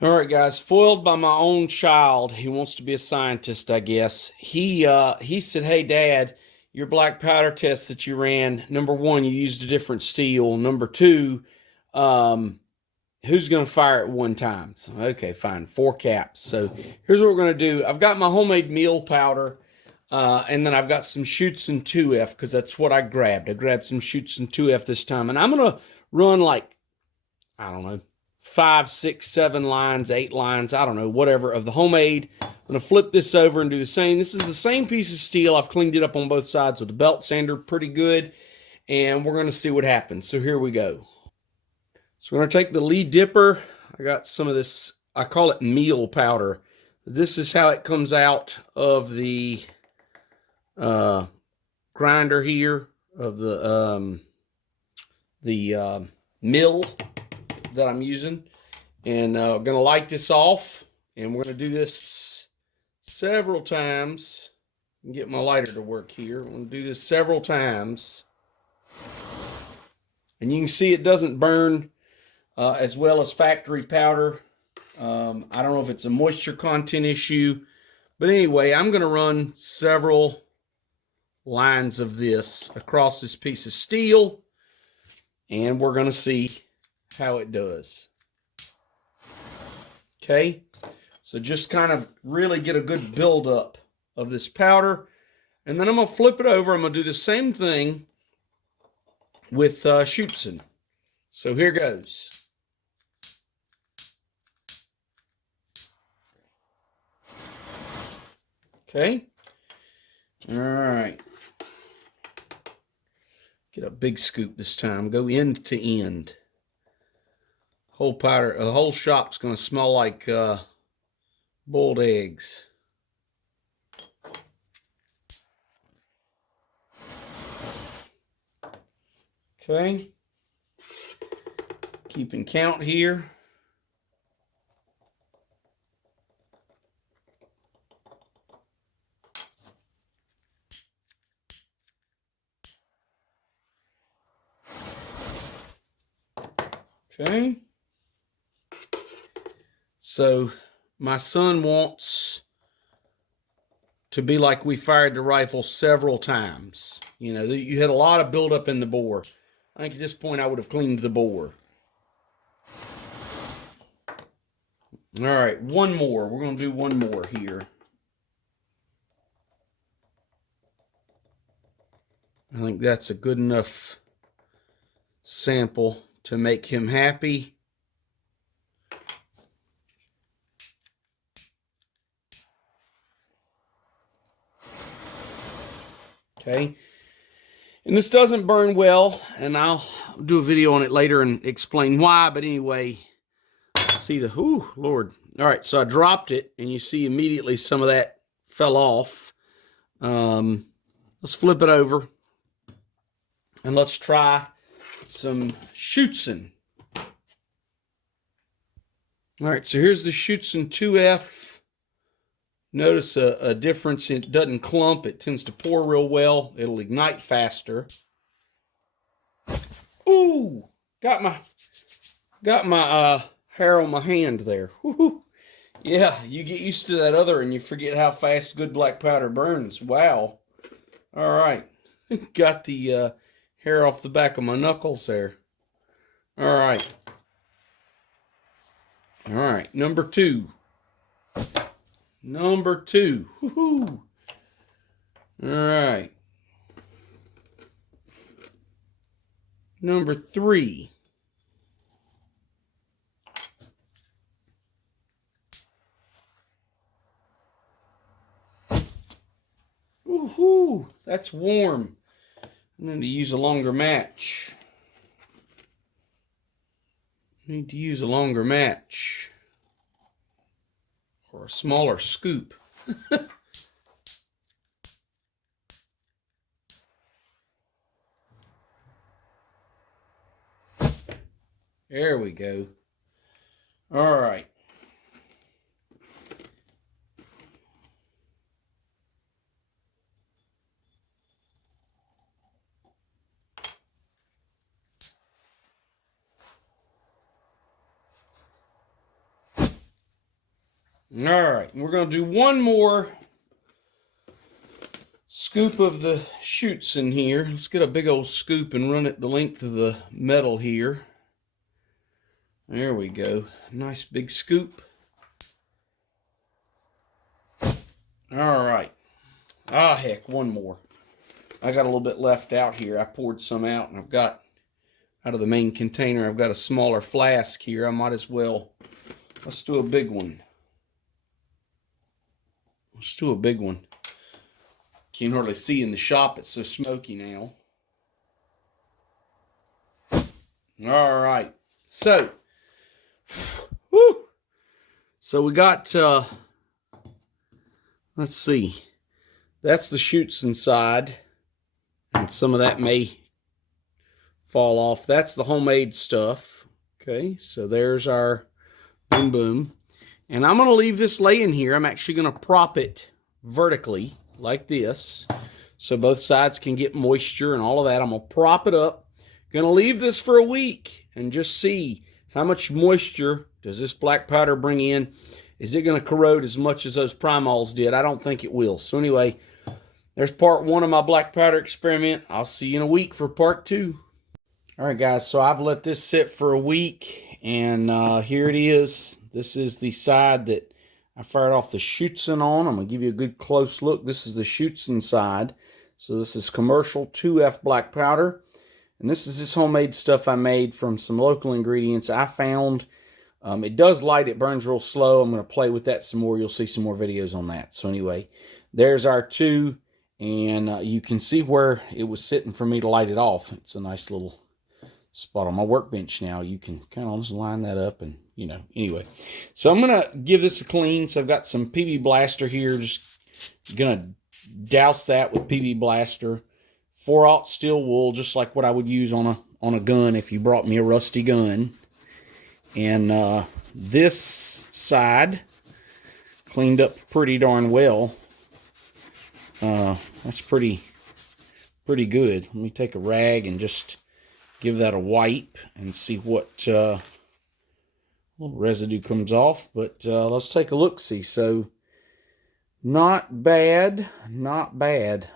All right, guys. Foiled by my own child. He wants to be a scientist, I guess. He said, "Hey, Dad, your black powder test that you ran. Number one, you used a different steel. Number two, um, who's going to fire at one time?" So, okay, fine. Four caps. So here's what we're going to do. I've got my homemade meal powder, and then I've got some Schutzen 2F because that's what I grabbed. I grabbed some Schutzen 2F this time, and I'm going to run like I don't know, 5, 6, 7 lines, 8 lines, I don't know, whatever, of the homemade. I'm going to flip this over and do the same. This is the same piece of steel. I've cleaned it up on both sides with the belt sander pretty good, and we're going to see what happens. So here we go. So we're going to take the lead dipper. I got some of this, I call it meal powder. This is how it comes out of the grinder here, of the mill that I'm using. And I'm going to light this off, and we're going to do this several times. Get my lighter to work here. I'm going to do this several times. And you can see it doesn't burn as well as factory powder. I don't know if it's a moisture content issue. But anyway, I'm going to run several lines of this across this piece of steel. And we're going to see how it does. Okay, so just kind of really get a good buildup of this powder. And then I'm going to flip it over. I'm going to do the same thing with Schutzen. So here goes. Okay. All right. Get a big scoop this time. Go end to end. Whole powder, the whole shop's going to smell like boiled eggs. Okay. Keeping count here. Okay. So my son wants to be like we fired the rifle several times. You know, you had a lot of buildup in the bore. I think at this point I would have cleaned the bore. All right, one more. We're going to do one more here. I think that's a good enough sample to make him happy. Okay. And this doesn't burn well, and I'll do a video on it later and explain why. But anyway, let's see the, ooh, Lord. All right, so I dropped it, and you see immediately some of that fell off. Let's flip it over, and let's try some Schutzen. All right, so here's the Schutzen 2F. Notice a difference. It doesn't clump. It tends to pour real well. It'll ignite faster. Ooh, got my hair on my hand there. Woo-hoo. Yeah, you get used to that other and you forget how fast good black powder burns. Wow. All right. Got the hair off the back of my knuckles there. All right. All right, number two. Number two. Woo-hoo. All right. Number three. Woohoo! That's warm. I need to use a longer match. Need to use a longer match. Or a smaller scoop. There we go. All right. All right, we're going to do one more scoop of the shoots in here. Let's get a big old scoop and run it the length of the metal here. There we go. Nice big scoop. All right. Ah, heck, one more. I got a little bit left out here. I poured some out, and I've got, out of the main container, I've got a smaller flask here. I might as well, let's do a big one. Let's do a big one. Can't hardly see in the shop. It's so smoky now. All right. So, whew. So we got, let's see. That's the chutes inside. And some of that may fall off. That's the homemade stuff. Okay, so there's our boom boom. And I'm going to leave this laying here. I'm actually going to prop it vertically like this, so both sides can get moisture and all of that. I'm going to prop it up. Going to leave this for a week and just see how much moisture does this black powder bring in. Is it going to corrode as much as those Primals did? I don't think it will. So anyway, there's part one of my black powder experiment. I'll see you in a week for part two. All right, guys, so I've let this sit for a week, and here it is. This is the side that I fired off the Schutzen on. I'm going to give you a good close look. This is the Schutzen side. So this is commercial 2F black powder. And this is this homemade stuff I made from some local ingredients I found. It does light. It burns real slow. I'm going to play with that some more. You'll see some more videos on that. So anyway, there's our two. And you can see where it was sitting for me to light it off. It's a nice little spot on my workbench now. You can kind of just line that up and, you know, anyway. So I'm going to give this a clean. So I've got some PB Blaster here. Just going to douse that with PB Blaster. 4/0 steel wool, just like what I would use on a gun if you brought me a rusty gun. And this side cleaned up pretty darn well. That's pretty good. Let me take a rag and just give that a wipe and see what little residue comes off. But let's take a look. See, so not bad, not bad.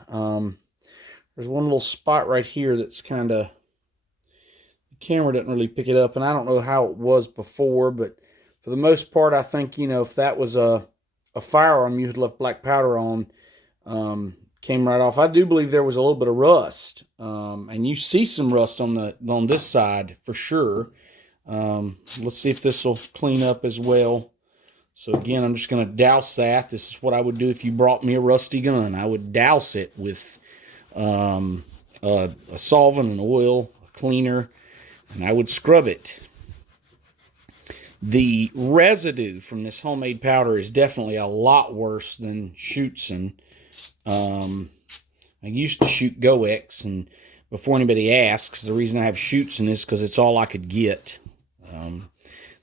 There's one little spot right here that's kind of, the camera doesn't really pick it up, and I don't know how it was before, but for the most part, I think, you know, if that was a firearm you had left black powder on, came right off. I do believe there was a little bit of rust, and you see some rust on this side for sure. Let's see if this will clean up as well. So again, I'm just going to douse that. This is what I would do if you brought me a rusty gun. I would douse it with a solvent, an oil, a cleaner, and I would scrub it. The residue from this homemade powder is definitely a lot worse than Schutzen. I used to shoot Goex, and before anybody asks, the reason I have Schutzen is because it's all I could get.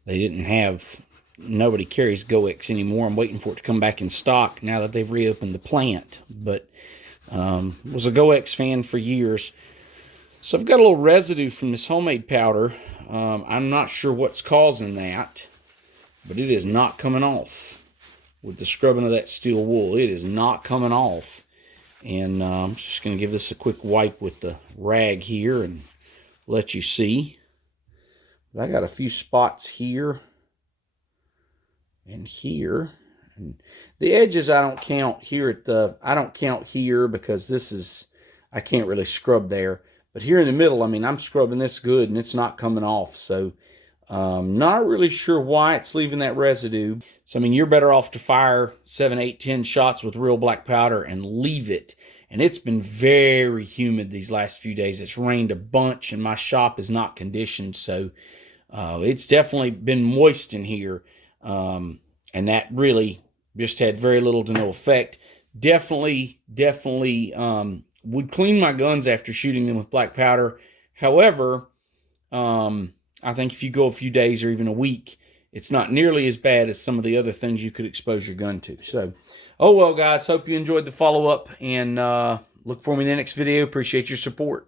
They didn't have, nobody carries Goex anymore. I'm waiting for it to come back in stock now that they've reopened the plant. But was a Goex fan for years. So I've got a little residue from this homemade powder. I'm not sure what's causing that, but it is not coming off. With the scrubbing of that steel wool, it is not coming off. And I'm just going to give this a quick wipe with the rag here and let you see. But I got a few spots here and here. And the edges I don't count here I don't count here because this is, I can't really scrub there. But here in the middle, I mean, I'm scrubbing this good and it's not coming off. So not really sure why it's leaving that residue. So, I mean, you're better off to fire 7, 8, 10 shots with real black powder and leave it. And it's been very humid these last few days. It's rained a bunch and my shop is not conditioned. So it's definitely been moist in here. And that really just had very little to no effect. Definitely would clean my guns after shooting them with black powder. However, I think if you go a few days or even a week, it's not nearly as bad as some of the other things you could expose your gun to. So, oh well, guys, hope you enjoyed the follow-up, and look for me in the next video. Appreciate your support.